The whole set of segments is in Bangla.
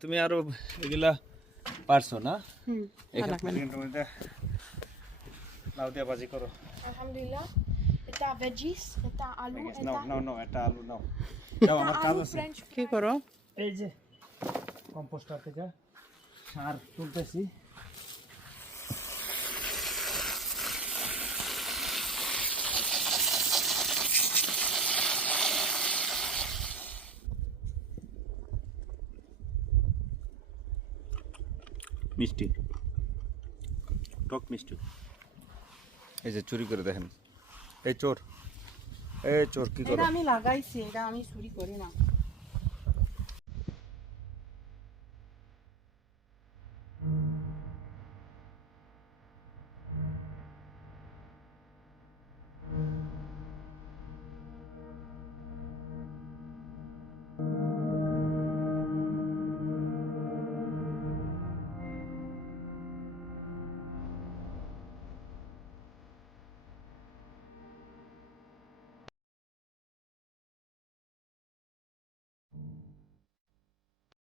তুমি আরও এগুলা পারছ না? হুম এখান লাগবে না। থেকে তুমি এটা লাউ দিয়ে ভাজি করো। Alhamdulillah. এটা veggies, এটা আলু, নাও এটা নাও নাও এটা আলু নাও। নাও আমার কাজ আলু আছে। কি করো? এই যে কম্পোস্টার থেকে সার তুলতেছি। মিষ্টি টক মিষ্টি এই যে চুরি করে দেখেন। এই চোর। এই চোর কি করো? এটা আমি লাগাইছি এটা আমি চুরি করি না।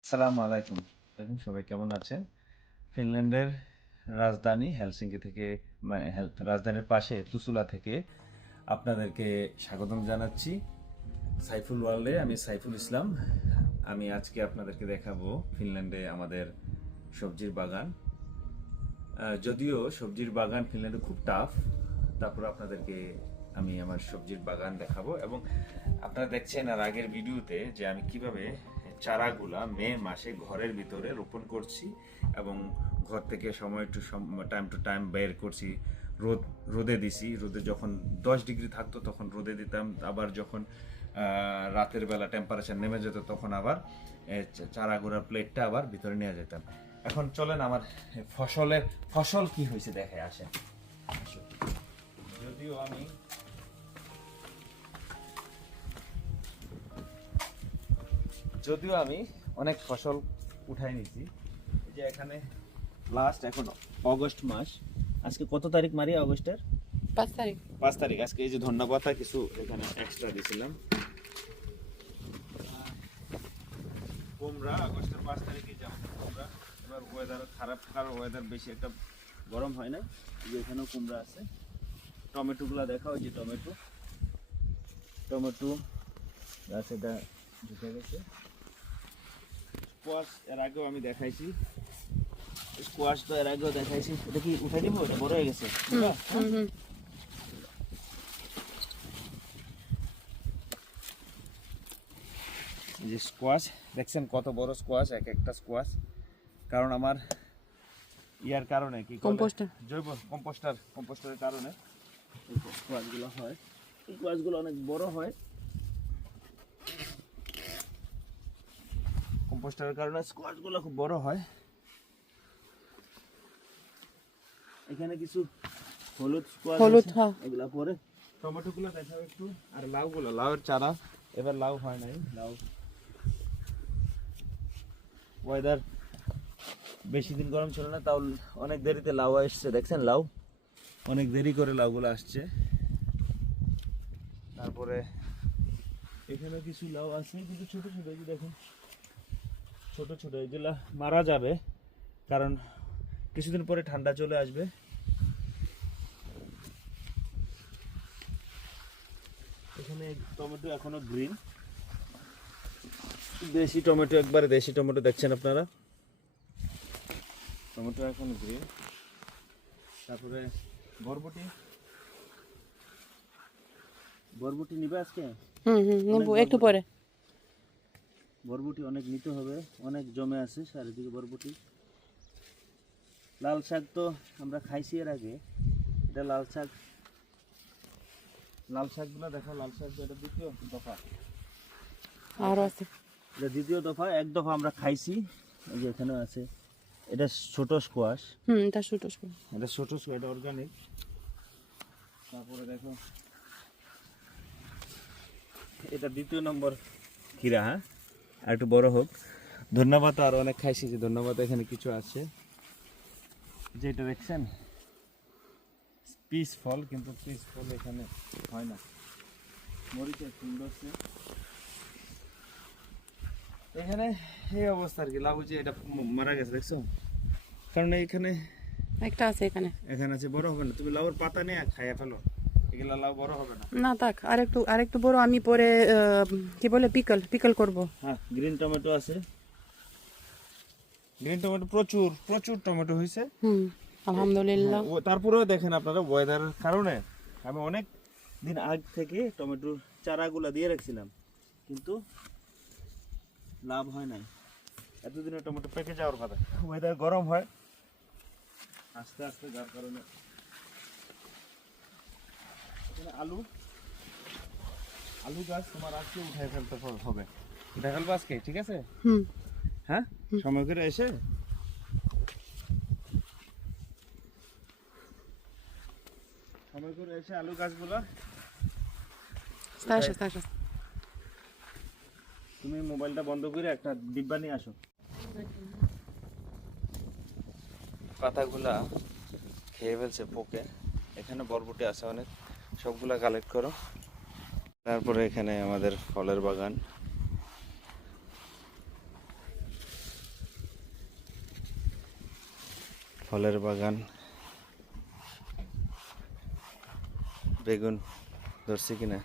সালামু আলাইকুম। সবাই কেমন আছেন? ফিনল্যান্ডের রাজধানী হেলসিঙ্কি থেকে মানে রাজধানীর পাশে তুসুলা থেকে আপনাদেরকে স্বাগতম জানাচ্ছি। সাইফুল ওয়ার্ল্ডে, আমি সাইফুল ইসলাম। আমি আজকে আপনাদেরকে দেখাবো ফিনল্যান্ডে আমাদের সবজির বাগান। যদিও সবজির বাগান ফিনল্যান্ডে খুব টাফ তারপর আপনাদেরকে আমি আমার সবজির বাগান দেখাবো। এবং আপনারা দেখছেন আর আগের ভিডিওতে যে আমি কীভাবে চারাগুলা মে মাসে ঘরের ভিতরে রোপণ করছি এবং ঘর থেকে সময় টু টাইম টু টাইম বের করছি। রোদ রোদে দিছি। রোদে যখন দশ ডিগ্রি থাকতো তখন রোদে দিতাম। আবার যখন রাতের বেলা টেম্পারেচার নেমে যেত তখন আবার এ, চা- প্লেটটা আবার ভিতরে নিয়ে যেতাম। এখন চলেন আমার ফসলের ফসল কি হয়েছে দেখে আসেন। যদিও আমি যদিও আমি অনেক ফসল উঠাই নিছি। এই যে এখানে লাস্ট এখন অগস্ট মাস। আজকে কত তারিখ মারি অগস্টের পাঁচ তারিখ। পাঁচ তারিখ। আজকে এই যে ধন্যবাদ কিছু এখানে এক্সট্রা দিয়েছিলাম কুমড়া আগস্টের পাঁচ তারিখে যেমন কুমড়া এবার ওয়েদার খারাপ থাকার ওয়েদার বেশি একটা গরম হয় না। এখানেও কুমড়া আছে। টমেটোগুলো দেখাও যে টমেটো। টমেটো গাছে এটা ঢুকে গেছে। স্কোয়াশ এর আগেও আমি দেখাইছি। স্কোয়াশ তো এর আগেও দেখাইছি। এটা কি উঠাই দিব? এটা বড় হয়ে গেছে। এই যে স্কোয়াশ দেখছেন কত বড় স্কোয়াশ এক একটা স্কোয়াশ কারণ আমার ইয়ার কারণে কি বলে? জৈব কম্পোস্টার কম্পোস্টারের কারণে স্কোয়াশগুলো হয়। স্কোয়াশগুলো অনেক বড় হয়। কম্পোস্টারের কারণে স্কোয়াশগুলো খুব বড় হয়। এখানে কিছু হলুদ স্কোয়াশ হলুদ, হ্যাঁ। এগুলা পরে। টমেটোগুলো দেখাও একটু। আর লাউগুলো লাউয়ের চারা। এবার লাউ হয় নাই লাউ। ওয়েদার বেশি দিন গরম ছিল না তাও অনেক দেরিতে লাউ আসছে। দেখছেন লাউ? অনেক দেরি করে লাউগুলো আসছে। তারপরে এখানে কিছু লাউ আছে কিন্তু ছোট ছোট এই যে দেখুন। ছোট ছোট এগুলা মারা যাবে কারণ কিছুদিন পরে ঠান্ডা চলে আসবে। এখানে টমেটো এখনও গ্রিন দেশি টমেটো একবারে দেশি টমেটো দেখছেন আপনারা? টমেটো এখন গ্রিন তারপরে বরবটি। বরবটি নিবে আজকে? হুম হুম নেব একটু পরে। বরবটি অনেক নিতে হবে অনেক জমে আছে চারিদিকে বরবটি। লাল শাক তো আমরা খাইছি এর আগে এটা লাল শাক। লাল শাকগুলো দেখো লাল শাক এটা দ্বিতীয় দফা। আর আছে। এটা দ্বিতীয় দফা এক দফা আমরা খাইছি এই যে এখানে আছে। এটা ছোট স্কোয়াশ হুম এটা ছোট ছোট এটা ছোট স্কোয়াশ এটা অর্গানিক তারপরে দেখো এটা দ্বিতীয় নম্বর খিরা হ্যাঁ? আর একটু বড় হোক। ধন্যবাদ আর অনেক খাইছি যে ধন্যবাদ এখানে কিছু আছে। যে এটা দেখছেন পিস ফল কিন্তু পিস ফল এখানে হয় না। মরিচের ফুল এখানে এই অবস্থা আর কি লাউ যে এটা মারা গেছে দেখছ? কারণ এখানে একটা আছে এখানে। এখানে আছে বড় হবে না। তুমি লাউর পাতা নিয়ে খাইয়া ফেলো। এগুলা লাউ বড় হবে না। না থাক আরেকটু আরেকটু বড় আমি পরে কি বলে পিকল পিকল করব। হ্যাঁ গ্রিন টমেটো আছে। গ্রিন টমেটো প্রচুর প্রচুর টমেটো হয়েছে হুম আলহামদুলিল্লাহ। তারপরেও দেখেন আপনারা ওয়েদারের কারণে আমি অনেক দিন আগ থেকে টমেটোর চারাগুলা দিয়ে রাখছিলাম কিন্তু লাভ হয় নাই। এতদিনে টমেটো পেকে যাওয়ার কথা ওয়েদার গরম হয়। আস্তে আস্তে যার কারণে আলু আলু গাছ তোমার আজকে উঠাই ফেলতে হবে। উঠাই ফেলব আজকে ঠিক আছে? হুম। হ্যাঁ? সময় করে এসে সময় করে এসে আলু গাছগুলো আস্তে আস্তে আস্তে আস্তে। তুমি মোবাইলটা বন্ধ করে একটা ডিব্বা নিয়ে আসো। পাতাগুলা খেয়ে ফেলছে পোকে। এখানে বরবটি আছে অনেক। সবগুলা কালেক্ট করো। তারপরে এখানে আমাদের ফলের বাগান। ফলের বাগান। বেগুন ধরছি কিনা?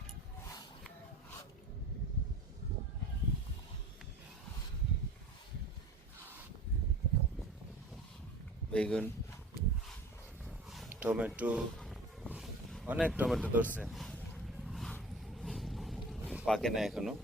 বেগুন, টমেটো অনেক টমেটো ধরছে। পাকে না এখনও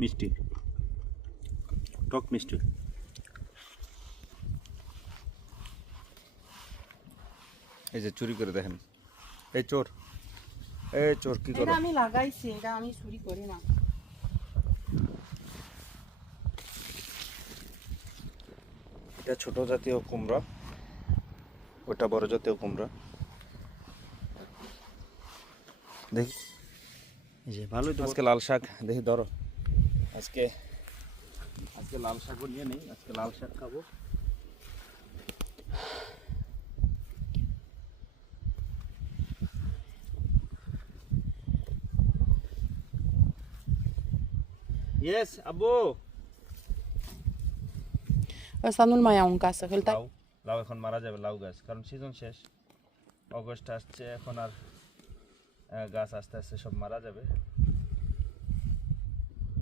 মিষ্টি টক মিষ্টি এই যে চুরি করে দেখেন। এই চোর। এই চোর কি করো? এটা আমি লাগাইছি এটা আমি চুরি করি না। এটা ছোট জাতীয় কুমড়া ওটা বড় জাতীয় কুমড়া। দেখি। এই যে ভালোই তো আজকে লাল শাক দেখি ধরো। আজকে আজকে লাল শাকও নিয়ে নেই আজকে লাল শাক খাব। ইয়েস আব্বু Ăsta nu-l mai au în casă, îl tai. লাউ লাউ এখন মারা যাবে লাউ গাছ কারণ সিজন শেষ অগস্ট আসছে এখন আর গাছ আস্তে আস্তে সব মারা যাবে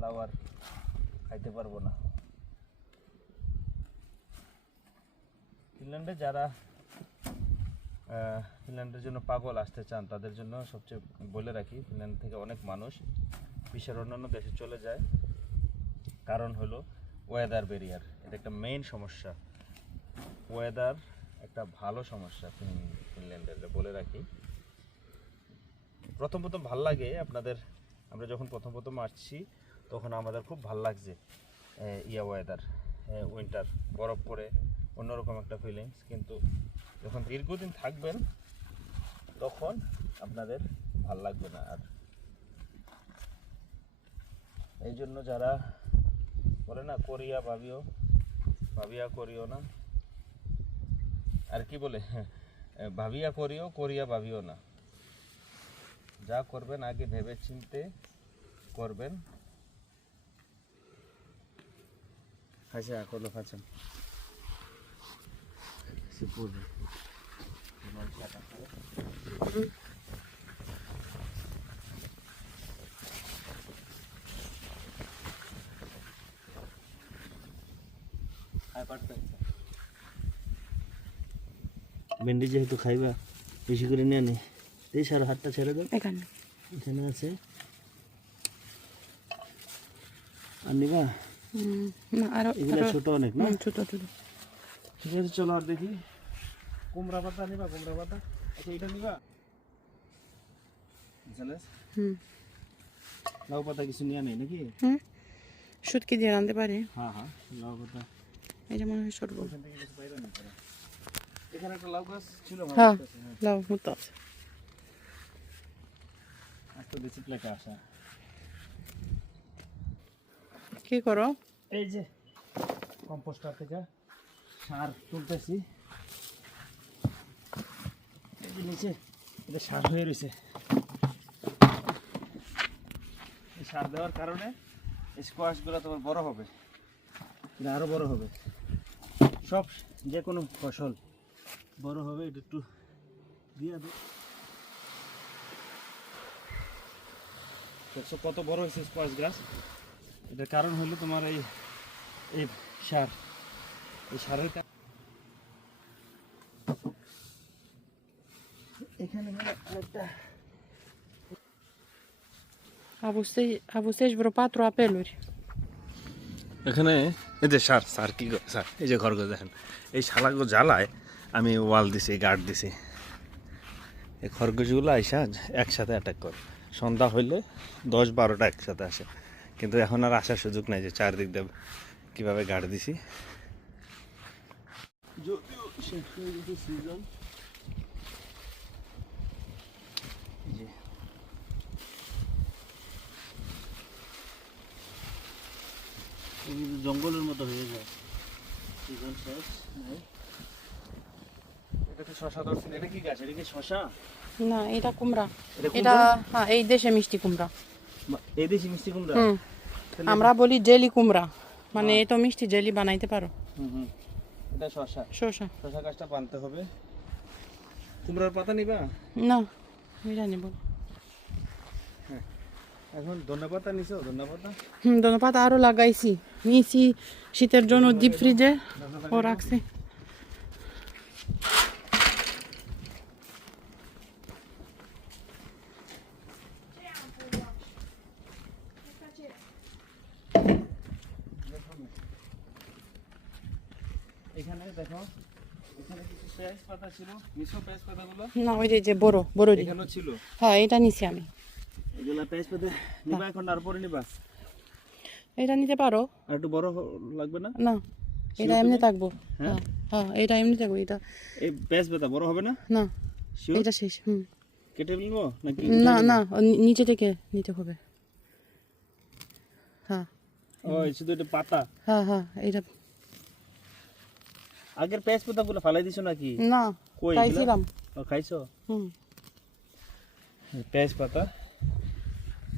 লাউ আর খাইতে পারব না ফিনল্যান্ডে যারা ফিনল্যান্ডের জন্য পাগল আসতে চান তাদের জন্য সবচেয়ে বলে রাখি ফিনল্যান্ড থেকে অনেক মানুষ বিশ্বের অন্যান্য দেশে চলে যায় কারণ হলো ওয়েদার ব্যারিয়ার এটা একটা মেইন সমস্যা। ওয়েদার একটা ভালো সমস্যা ফিন- ফিনল্যান্ডের বলে রাখি। প্রথম প্রথম ভালো লাগে আপনাদের, আমরা যখন প্রথম প্রথম আসছি, তখন আমাদের খুব ভালো লাগছে ইয়া ওয়েদার উইন্টার বরফ পড়ে অন্যরকম একটা ফিলিংস কিন্তু যখন দীর্ঘদিন থাকবেন, তখন আপনাদের ভালো লাগবে না। আর এই জন্য যারা বলে না, কোরিয়া ভাবিও, ভাবিয়া করিও না। আর কি বলে? ভাবিয়া করিও, কোরিয়া ভাবিও না। যা করবেন, আগে ভেবে চিনতে করবেন খাইছে আকলো পড়বে। ভেন্ডি যেহেতু খাইবা বেশি করে নিয়ে নে। এই সার হাতটা ছেড়ে দাও এখানে। এখানে আছে। আর নিবা? এগুলো ছোট অনেক না? ছোট ছোট। ঠিক আছে চলো আর দেখি। কুমড়া পাতা নিবা কুমড়া পাতা? আচ্ছা এটা নিবা? হুম। লাউ পাতা কিছু নিয়ে নেই নাকি? হুম। দিয়ে রাঁধতে পারি। হ্যাঁ হ্যাঁ লাউ পাতা। এটা মনে হয় সরবো এখান থেকে কিছু পাইবা না তারা। এখানে একটা লাউ গাছ ছিল হ্যাঁ হ্যাঁ। লাউ মতো আছে। আসা। কি করো? এই যে কম্পোস্টার থেকে সার তুলতেছি। এই যে নিচে এটা সার হয়ে রয়েছে। এই সার দেওয়ার কারণে স্কোয়াশগুলো তোমার বড় হবে। আরও বড় হবে। সব যে কোনো ফসল বড় হবে এটা একটু দিয়ে দে। দেখছ কত বড় হয়েছে স্কোয়াশ গাছ এটার কারণ হলো তোমার এই এই সার। এই সারের এখানে vreo patru apeluri. এখানে এই যে সার সার কি স্যার এই যে ঘরগুলো দেখেন এই শালাগুলো জ্বালায় আমি ওয়াল দিছি গার্ড দিছি। এই খরগোশগুলো আইসা একসাথে অ্যাটাক করে। সন্ধ্যা হইলে দশ বারোটা একসাথে আসে। কিন্তু এখন আর আসার সুযোগ নাই যে চারদিক দিয়ে কীভাবে গার্ড দিছি। যদিও শেষ হয়ে গেছে সিজন জঙ্গলের মতো হয়ে যায়। সিজন শেষ নাই শশা ধরছেন এটা কি গাছ? এটা কি শশা? না এটা কুমড়া। এটা হ্যাঁ এই দেশে মিষ্টি কুমড়া। এই দেশি মিষ্টি কুমড়া? আমরা বলি জেলি কুমড়া। মানে এই তো মিষ্টি জেলি বানাইতে পারো। হুম এটা শশা। শসা শশা গাছটা বানতে হবে। কুমড়ার পাতা নিবা? না এটা নেব। এখন নিছো? হুম ধনে পাতা আরও লাগাইছি। নিয়েছি শীতের জন্য ডিপ ফ্রিজে। ও রাখছি এখানে দেখো এখানে কিছু পেঁয়াজ পাতা ছিল? মিশো পেঁয়াজ পাতাগুলো? না ওই যে বড় বড় ছিল? হ্যাঁ এটা নিছি আমি। এগুলা পেঁয়াজ পাতা নিবা এখন আর পরে নিবা? এটা নিতে পারো। আর একটু বড় লাগবে না? না এটা এমনি থাকব। হ্যাঁ? হ্যাঁ হ্যাঁ এটা এমনি থাকব এটা। এই পেঁয়াজ পাতা বড় হবে না? না এটা শেষ হুম। কেটে নাকি না না নি- নিচে থেকে নিতে হবে। হ্যাঁ। ও শুধু এটা পাতা? হ্যাঁ হ্যাঁ এটা আগের পেঁয়াজ পাতা গুলো ফালাই দিছো নাকি না কই এগুলা? খাইছিলাম ও খাইছো হুম পেঁয়াজ পাতা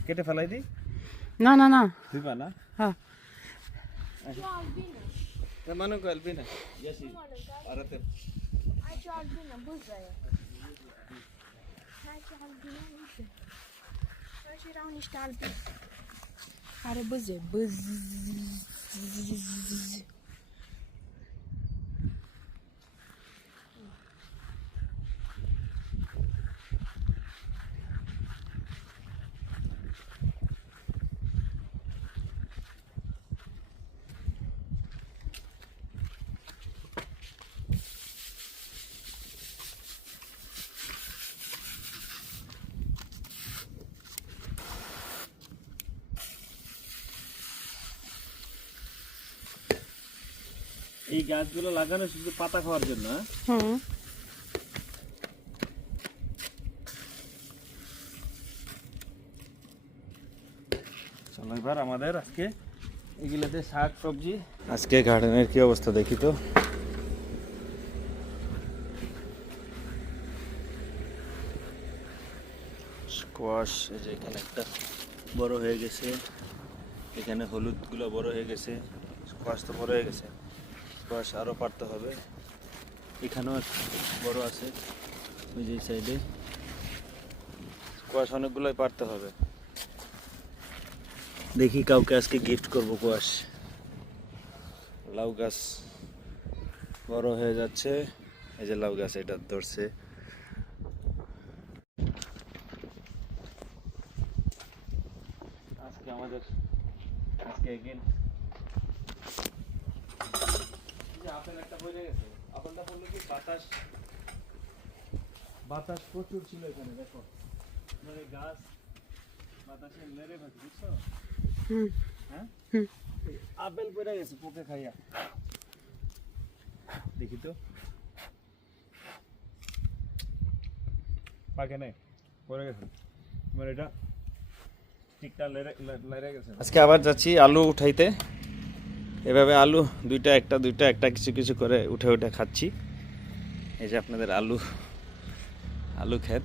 কেটে ফেলাই দি না না না দিবা না হ্যাঁ মানে গল্পি না ইয়াসি আরাতে Aici o albină, buză e. এই গাছগুলো লাগানো শুধু পাতা খাওয়ার জন্য হ্যাঁ? হুম। চলো এবার আমাদের আজকে এগুলোতে শাক সবজি। আজকে গার্ডেনের কি অবস্থা দেখি তো। স্কোয়াশ এই যে এখানে একটা বড় হয়ে গেছে। এখানে হলুদগুলো বড় হয়ে গেছে। স্কোয়াশ তো বড় হয়ে গেছে। স্কোয়াশ আরও পারতে হবে। এখানেও বড় আছে, ওই যে সাইডে। কুয়াশ অনেকগুলোই পারতে হবে। দেখি কাউকে আজকে গিফট করব কুয়াশ। লাউ গাছ বড় হয়ে যাচ্ছে। এই যে লাউ গাছ, এটা ধরছে আজকে আমাদের আজকে এগেন আপেল একটা পড়ে গেছে আপেলটা পড়ল কি বাতাস বাতাস প্রচুর ছিল এখানে দেখো। মানে গাছ বাতাসে মেরে ফেলছে বুঝছ? হ্যাঁ? আপেল পড়ে গেছে পোকে খাইয়া। দেখি তো। পাকে নাই পড়ে গেছে। মানে এটা আজকে আবার যাচ্ছি আলু উঠাইতে। এভাবে আলু দুইটা একটা দুইটা একটা কিছু কিছু করে উঠে উঠে খাচ্ছি। এই যে আপনাদের আলু আলু ক্ষেত।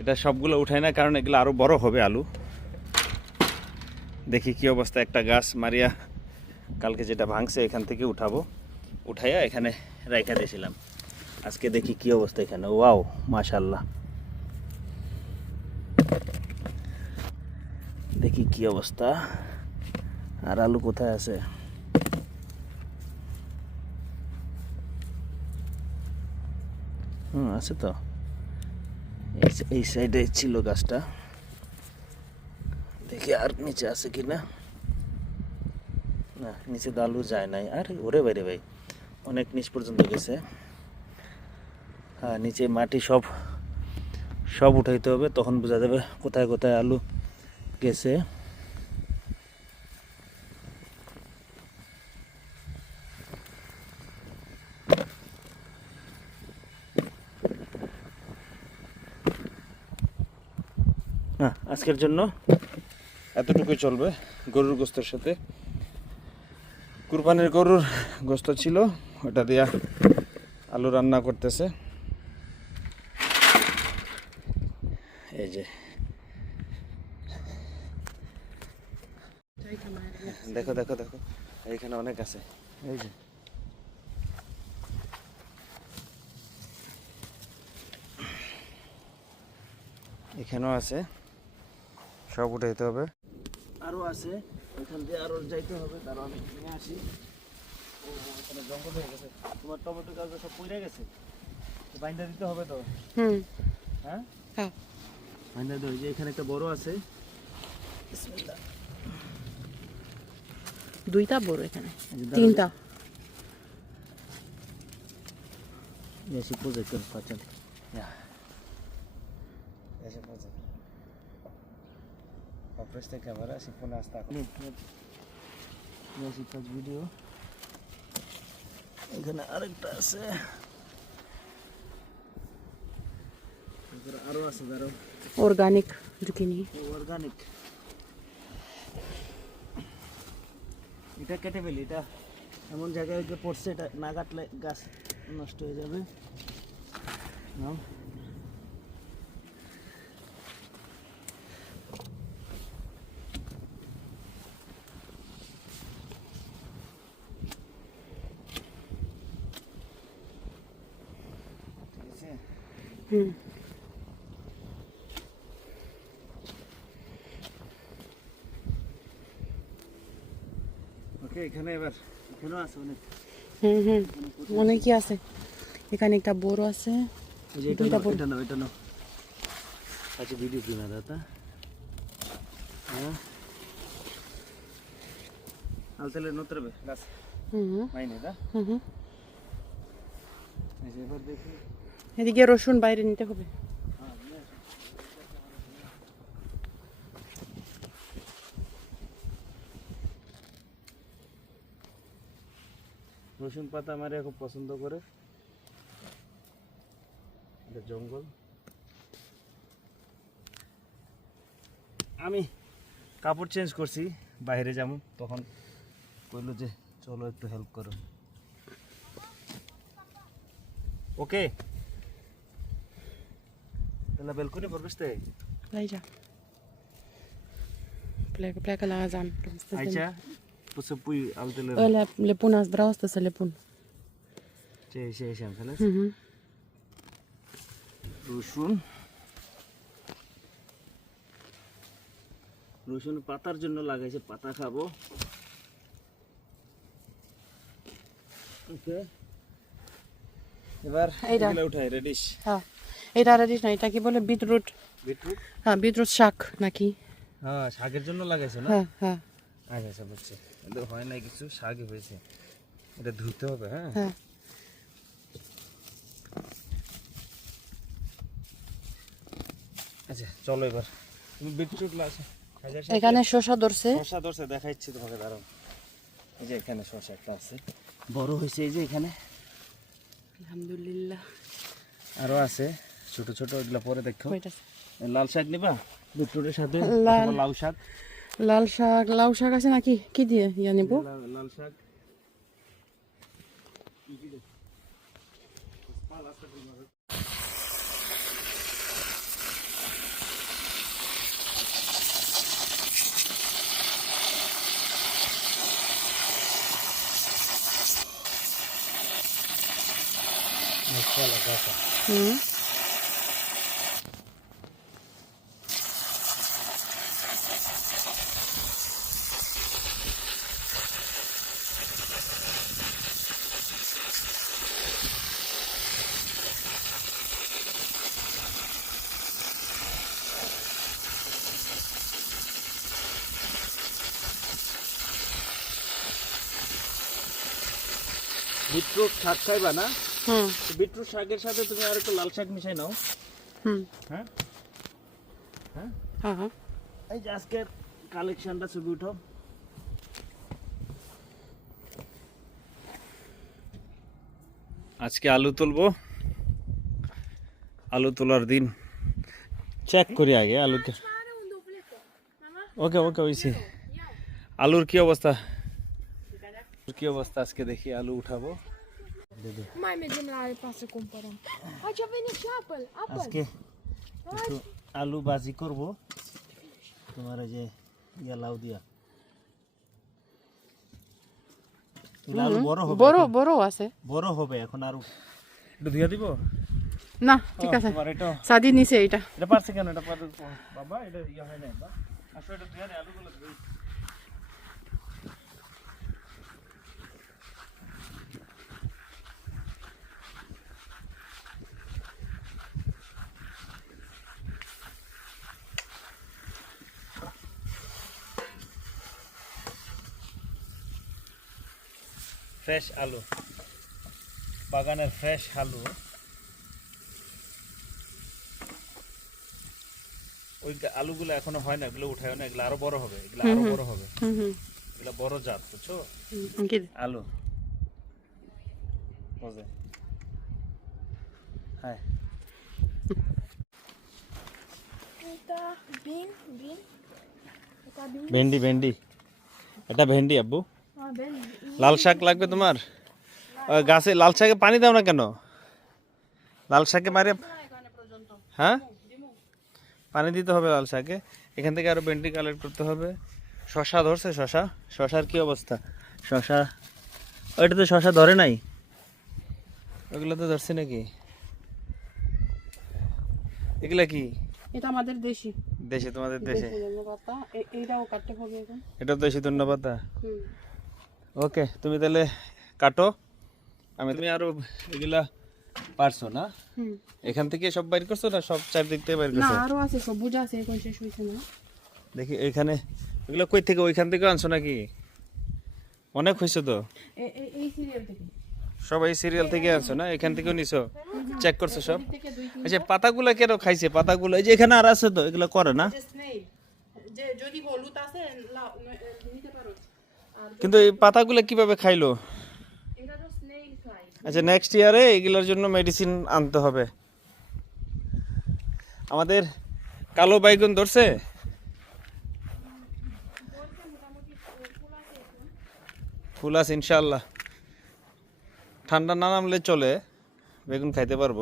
এটা সবগুলো উঠাই না, কারণ এগুলো আরও বড় হবে আলু। দেখি কি অবস্থা, একটা গাছ মারিয়া কালকে যেটা ভাঙছে এখান থেকে উঠাবো। উঠাইয়া এখানে রাইখা দিয়েছিলাম। আজকে দেখি কি অবস্থা এখানে। ওয়াও মাশাল্লাহ দেখি কি অবস্থা। আর আলু কোথায় আছে? হুম, আছে তো। এই সাইডে ছিল গাছটা। দেখি আর নিচে আছে কি না না নিচে দালু যায় নাই। আর ওরে বাইরে ভাই, অনেক নিচ পর্যন্ত গেছে। হ্যাঁ নিচে মাটি সব সব উঠাইতে হবে, তখন বোঝা যাবে কোথায় কোথায় আলু গেছে না আজকের জন্য। এতটুকুই চলবে গরুর গোস্তের সাথে। কুরবানির গরুর গোস্ত ছিল, ওটা দিয়া আলু রান্না করতেছে। এই যে। দেখো দেখো দেখো, এইখানে অনেক আছে। এই যে। এখানেও আছে। সব উঠাইতে হবে। আরও আছে এখান দিয়ে আরও যাইতে হবে তারও আমি নিয়ে আসি। জঙ্গল হয়ে গেছে। তোমার টমেটো গাছ সব পড়ে গেছে? বাইন্দা দিতে হবে তো? হুম। হ্যাঁ? হ্যাঁ। বাইন্দা দিতে যে এখানে একটা বড় আছে। বিসমিল্লাহ। দুইটা বড় এখানে। তিনটা। pozaj, kar Opreste camera, si pune asta acolo. Ja si faci video. এখানে আরেকটা আছে এখানে আরও আছে ধরো অর্গানিক জুকিনি অর্গানিক এটা কেটে ফেলি এটা এমন জায়গায় গিয়ে পড়ছে এটা না কাটলে গাছ নষ্ট হয়ে যাবে নাও। ঠিক আছে হুম ওকে এখানে এবার এখানেও আছে অনেক। হুম হুম। অনেকই আছে। এখানে একটা বড় আছে। দুইটা এটা এটা আচ্ছা ভিডিও কিনা দাদা? হ্যাঁ? আলতেলে নতরবে গাছ হুম হুম। মাইনে দা হুম এদিকে রসুন বাইরে নিতে হবে। রসুন পাতা আমার খুব পছন্দ করে। এটা জঙ্গল। আমি কাপড় চেঞ্জ করছি বাইরে যাব তখন কইলো যে চলো একটু হেল্প করো। ওকে। তাহলে বেলকুনি পরবেশতে Pleja. Pleacă, pleacă la Azan. aici poți să pui altele Alea le pun azi, vreau asta să le pun. ce ce ce am înțeles? Mhm. রসুন রসুন পাতার জন্য লাগাইছে পাতা খাব ওকে এবার এইটা। এগুলো উঠাই রেডিশ হ্যাঁ এটা রেডিস না এটা কি বলে বিটরুট বিটরুট হ্যাঁ বিটরুট শাক নাকি হ্যাঁ শাকের জন্য লাগাইছো না হ্যাঁ হ্যাঁ আচ্ছা আচ্ছা বুঝছি। হয় না কিছু শাকই হয়েছে। এটা ধুতে হবে হ্যাঁ? হ্যাঁ। আচ্ছা চলো এবার। তুমি বিটরুট লাগছে এখানে শসা ধরছে। শশা ধরছে দেখাচ্ছি তোমাকে দাঁড়াও। এই যে এখানে শশা একটা আছে। বড় হয়েছে এই যে এখানে। আলহামদুলিল্লাহ। আরও আছে। ছোট ছোট এগুলো পরে দেখো। লাল শাক নিবা? বিটরুটের সাথে? লাল। লাউ শাক? লাল শাক লাউ শাক আছে নাকি কি দিয়ে ইয়া নিব লাল- লাল শাক হুম বিটরুট শাক খাইবা না? হুম। বিটরুট শাকের সাথে তুমি আর একটু লাল শাক মিশাই নাও। হুম। হ্যাঁ? হ্যাঁ? হ্যাঁ। হ্যাঁ এই যে আজকের কালেকশনটা ছবি উঠাও। আজকে আলু তুলবো। আলু তোলার দিন। চেক করি আগে আলুকে। ওকে ওকে ওইসি আলুর কি অবস্থা? কি অবস্থা আজকে দেখি আলু উঠাবো? Mai mergem la Alpa să cumpărăm. Aici a venit și apple, apple. আজকে একটু আলু বাজি করব। তোমার এই যে ইয়া লাউ দিয়া। এগুলো আলু বড় হবে বড় এখন। বড় আছে। বড় হবে এখন আরও। একটু ধুয়ে দিব? না ঠিক আছে। তোমার এটা সাদি নিছে এটা এটা পারছে কেন? এটা পারছে বাবা এটা ইয়ে হয় না বা? আসো এটা ধুয়ে নে আলুগুলো ধুই ফ্রেশ আলু বাগানের ফ্রেশ আলু। ওই আলুগুলো এখনও হয় না এগুলো উঠায় না এগুলো আরও বড় হবে এগুলো আরও বড় হবে। হুম হুম। এগুলো বড় জাত বুঝছ? আলু। বুঝলে? হ্যাঁ. ভেন্ডি ভেন্ডি। এটা ভেন্ডি আব্বু. লাল শাক লাগবে তোমার? ওই গাছে লাল শাকে পানি দাও না কেন? লাল শাকে মারে হ্যাঁ? পানি দিতে হবে লাল শাকে। এখান থেকে আরও ভেন্ডি কালেক্ট করতে হবে। শশা ধরছে শশা। শশার কি অবস্থা? শশা ওইটা তো শশা ধরে নাই। ওগুলো তো ধরছে নাকি? এগুলা কি? এটা আমাদের দেশি। দেশে তোমাদের দেশে। এটা দেশি ধন্যবাদ। ওকে তুমি তাহলে কাটো। আমি তুমি আরও এগুলা পারছ না? এখান থেকে সব বাইর করছ না সব চারদিক থেকে বাইর করছ? না আরও আছে সবুজ আছে এখন শেষ হয়েছে না। দেখি এখানে এগুলো কই থেকে ওইখান থেকে আনছো নাকি? অনেক হয়েছে তো। এই সিরিয়াল থেকে। সবাই সিরিয়াল থেকে আনছো না? এখান থেকেও নিছো? চেক করছ সব? আচ্ছা পাতাগুলো কেন খাইছে? পাতাগুলো এই যে এখানে আর আছে তো এগুলো করে না? যে যদি হলুদ আছে লাও- এ, নিতে পারো আর কিন্তু এই পাতাগুলো কীভাবে খাইলো? আচ্ছা নেক্সট ইয়ারে এগুলোর জন্য মেডিসিন আনতে হবে। আমাদের কালো বাইগুন ধরছে? ফুল আছে ইনশাল্লাহ ঠান্ডা না নামলে চলে বেগুন খাইতে পারব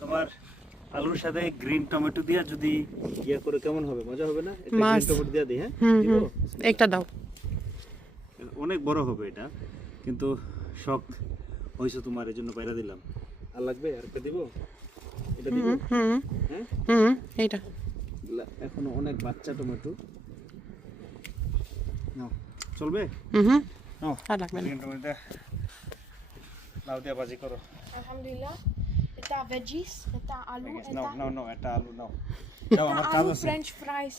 তোমার আলুর সাথে গ্রিন টমেটো দিয়া যদি ইয়ে করে কেমন হবে? মজা হবে না? গ্রিন টমেটো দিয়া দিই হ্যাঁ? দিব? একটা দাও। অনেক বড় হবে এটা কিন্তু শখ হয়েছে তোমার জন্য বাইরে দিলাম। আর লাগবে? আর একটা দিব? এটা দিব? হুম হ্যাঁ? হুম এইটা। এগুলা এখনও অনেক বাচ্চা টমেটো নাও চলবে? হুম হুম। নাও। আর লাগবে না। গ্রিন টমেটো লাউ দিয়া ভাজি করো। Alhamdulillah. Veggies. Uita, alu. নাও Uita, নাও নাও একটা আলু নাও দাও আমার কাজ আছে french fries.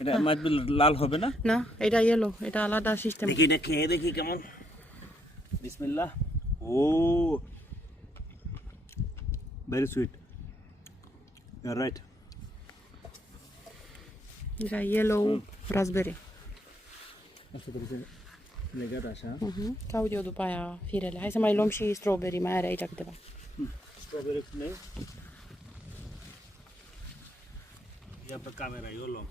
এটা মাছ লাল হবে না? না এটা ইয়েলো এটা আলাদা সিস্টেম দেখি এটা খেয়ে দেখি কেমন। বিসমিল্লাহ। ও ভেরি সুইট রাইট এটা yellow raspberry. Asta trebuie legat așa. Uh-huh. Caut eu după aia firele. Hai să mai luăm și strawberry, mai are aici câteva. Strawberry cu noi. Ia pe camera, eu luăm.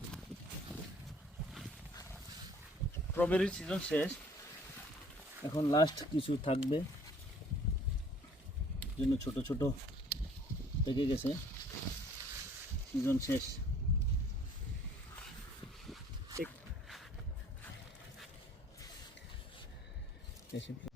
Strawberry season শেষ এখন লাস্ট কিছু থাকবে জন্য ছোট ছোট পেকে গেছে সিজন শেষ Es.